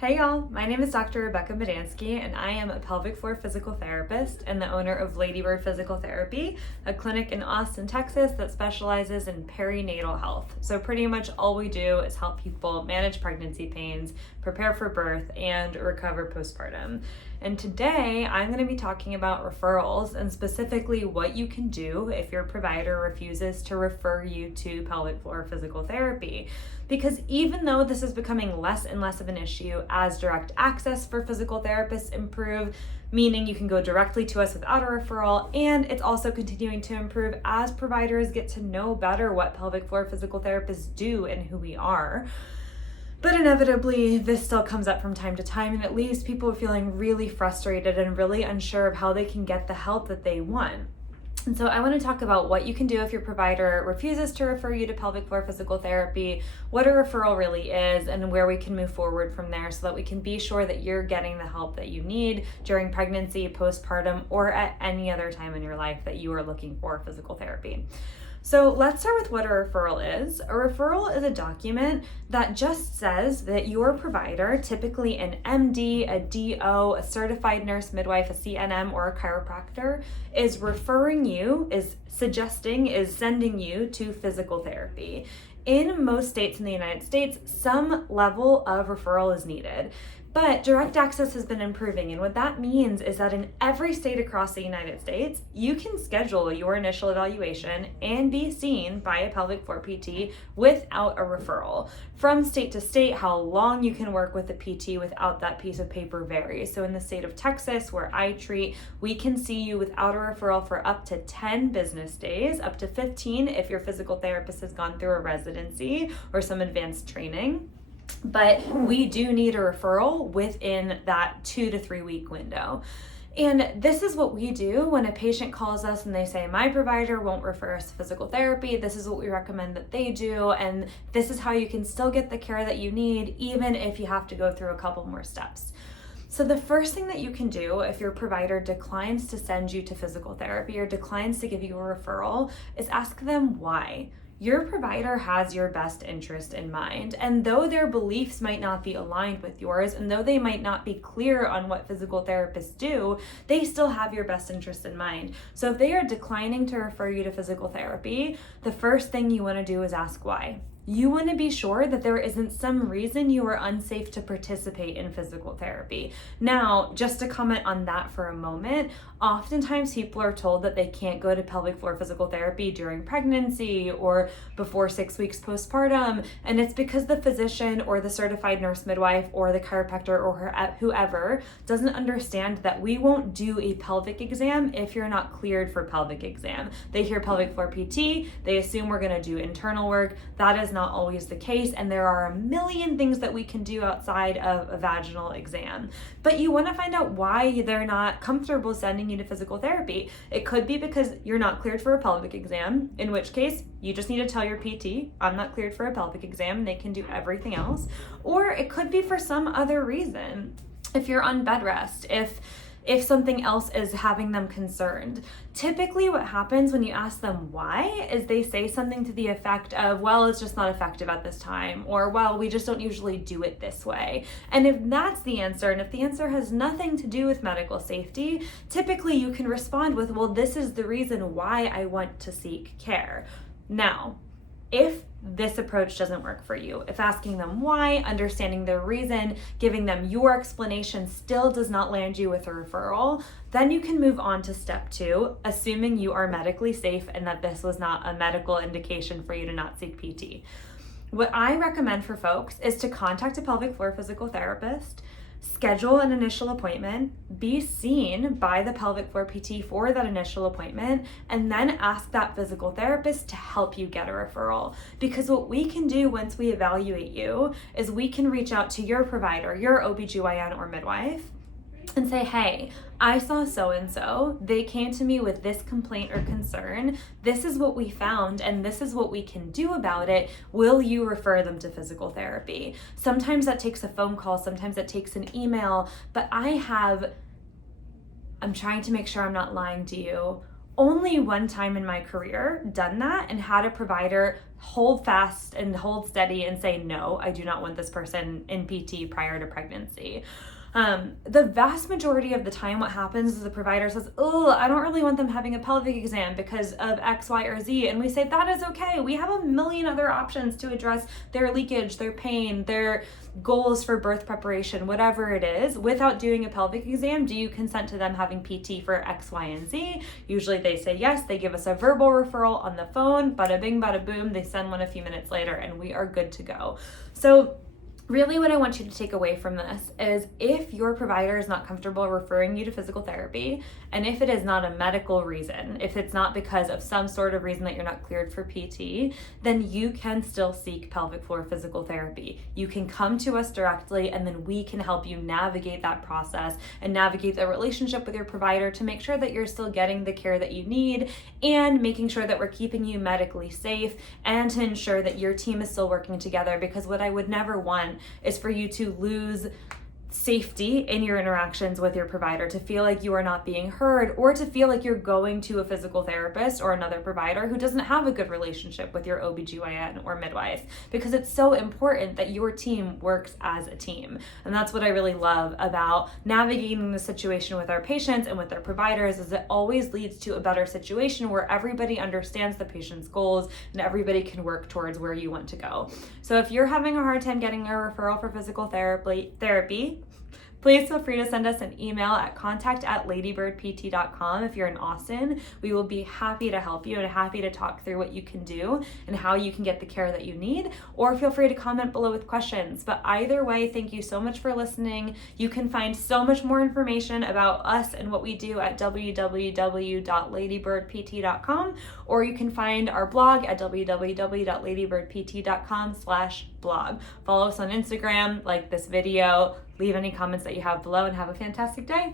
Hey y'all, my name is Dr. Rebecca Medansky, and I am a pelvic floor physical therapist and the owner of Ladybird Physical Therapy, a clinic in Austin, Texas that specializes in perinatal health. So pretty much all we do is help people manage pregnancy pains, prepare for birth, and recover postpartum. And today I'm going to be talking about referrals and specifically what you can do if your provider refuses to refer you to pelvic floor physical therapy. Because even though this is becoming less and less of an issue as direct access for physical therapists improve, meaning you can go directly to us without a referral, and it's also continuing to improve as providers get to know better what pelvic floor physical therapists do and who we are. But inevitably, this still comes up from time to time, and it leaves people feeling really frustrated and really unsure of how they can get the help that they want. And so I want to talk about what you can do if your provider refuses to refer you to pelvic floor physical therapy, what a referral really is, and where we can move forward from there so that we can be sure that you're getting the help that you need during pregnancy, postpartum, or at any other time in your life that you are looking for physical therapy. So let's start with what a referral is. A referral is a document that just says that your provider, typically an MD, a DO, a certified nurse midwife, a CNM, or a chiropractor, is referring you, is suggesting, is sending you to physical therapy. In most states in the United States, some level of referral is needed. But direct access has been improving, and what that means is that in every state across the United States, you can schedule your initial evaluation and be seen by a pelvic floor PT without a referral. From state to state, how long you can work with a PT without that piece of paper varies. So in the state of Texas, where I treat, we can see you without a referral for up to 10 business days, up to 15 if your physical therapist has gone through a residency or some advanced training. But we do need a referral within that 2 to 3 week window. And this is what we do when a patient calls us and they say, my provider won't refer us to physical therapy. This is what we recommend that they do. And this is how you can still get the care that you need, even if you have to go through a couple more steps. So the first thing that you can do if your provider declines to send you to physical therapy or declines to give you a referral is ask them why. Your provider has your best interest in mind, and though their beliefs might not be aligned with yours, and though they might not be clear on what physical therapists do, they still have your best interest in mind. So if they are declining to refer you to physical therapy, the first thing you want to do is ask why. You want to be sure that there isn't some reason you are unsafe to participate in physical therapy. Now, just to comment on that for a moment, oftentimes people are told that they can't go to pelvic floor physical therapy during pregnancy or before 6 weeks postpartum, and it's because the physician or the certified nurse midwife or the chiropractor or whoever doesn't understand that we won't do a pelvic exam if you're not cleared for pelvic exam. They hear pelvic floor PT, they assume we're going to do internal work. That is not always the case, and there are a million things that we can do outside of a vaginal exam. But you want to find out why they're not comfortable sending you to physical therapy. It could be because you're not cleared for a pelvic exam, in which case you just need to tell your PT, I'm not cleared for a pelvic exam, they can do everything else. Or it could be for some other reason. If you're on bed rest, if something else is having them concerned. Typically what happens when you ask them why is they say something to the effect of, well, it's just not effective at this time, or, well, we just don't usually do it this way. And if that's the answer, and if the answer has nothing to do with medical safety, typically you can respond with, well, this is the reason why I want to seek care. Now, if this approach doesn't work for you, if asking them why, understanding their reason, giving them your explanation still does not land you with a referral, then you can move on to step 2, assuming you are medically safe and that this was not a medical indication for you to not seek PT. What I recommend for folks is to contact a pelvic floor physical therapist, schedule an initial appointment, be seen by the pelvic floor PT for that initial appointment, and then ask that physical therapist to help you get a referral. Because what we can do once we evaluate you is we can reach out to your provider, your OBGYN or midwife, and say, hey, I saw so-and-so, they came to me with this complaint or concern, this is what we found, and this is what we can do about it. Will you refer them to physical therapy? Sometimes that takes a phone call, sometimes that takes an email, but I'm trying to make sure I'm not lying to you, only one time in my career done that and had a provider hold fast and hold steady and say, no, I do not want this person in PT prior to pregnancy. The vast majority of the time what happens is the provider says, oh, I don't really want them having a pelvic exam because of X, Y, or Z. And we say, that is okay. We have a million other options to address their leakage, their pain, their goals for birth preparation, whatever it is, without doing a pelvic exam. Do you consent to them having PT for X, Y, and Z? Usually they say yes. They give us a verbal referral on the phone, bada bing, bada boom. They send one a few minutes later and we are good to go. So really what I want you to take away from this is if your provider is not comfortable referring you to physical therapy, and if it is not a medical reason, if it's not because of some sort of reason that you're not cleared for PT, then you can still seek pelvic floor physical therapy. You can come to us directly and then we can help you navigate that process and navigate the relationship with your provider to make sure that you're still getting the care that you need and making sure that we're keeping you medically safe and to ensure that your team is still working together, because what I would never want is for you to lose safety in your interactions with your provider, to feel like you are not being heard, or to feel like you're going to a physical therapist or another provider who doesn't have a good relationship with your OBGYN or midwife, because it's so important that your team works as a team. And that's what I really love about navigating the situation with our patients and with their providers, is it always leads to a better situation where everybody understands the patient's goals and everybody can work towards where you want to go. So if you're having a hard time getting a referral for physical therapy, please feel free to send us an email at contact@ladybirdpt.com. If you're in Austin, we will be happy to help you and happy to talk through what you can do and how you can get the care that you need, or feel free to comment below with questions. But either way, thank you so much for listening. You can find so much more information about us and what we do at www.ladybirdpt.com, or you can find our blog at www.ladybirdpt.com/blog. Follow us on Instagram, like this video, leave any comments that you have below, and have a fantastic day.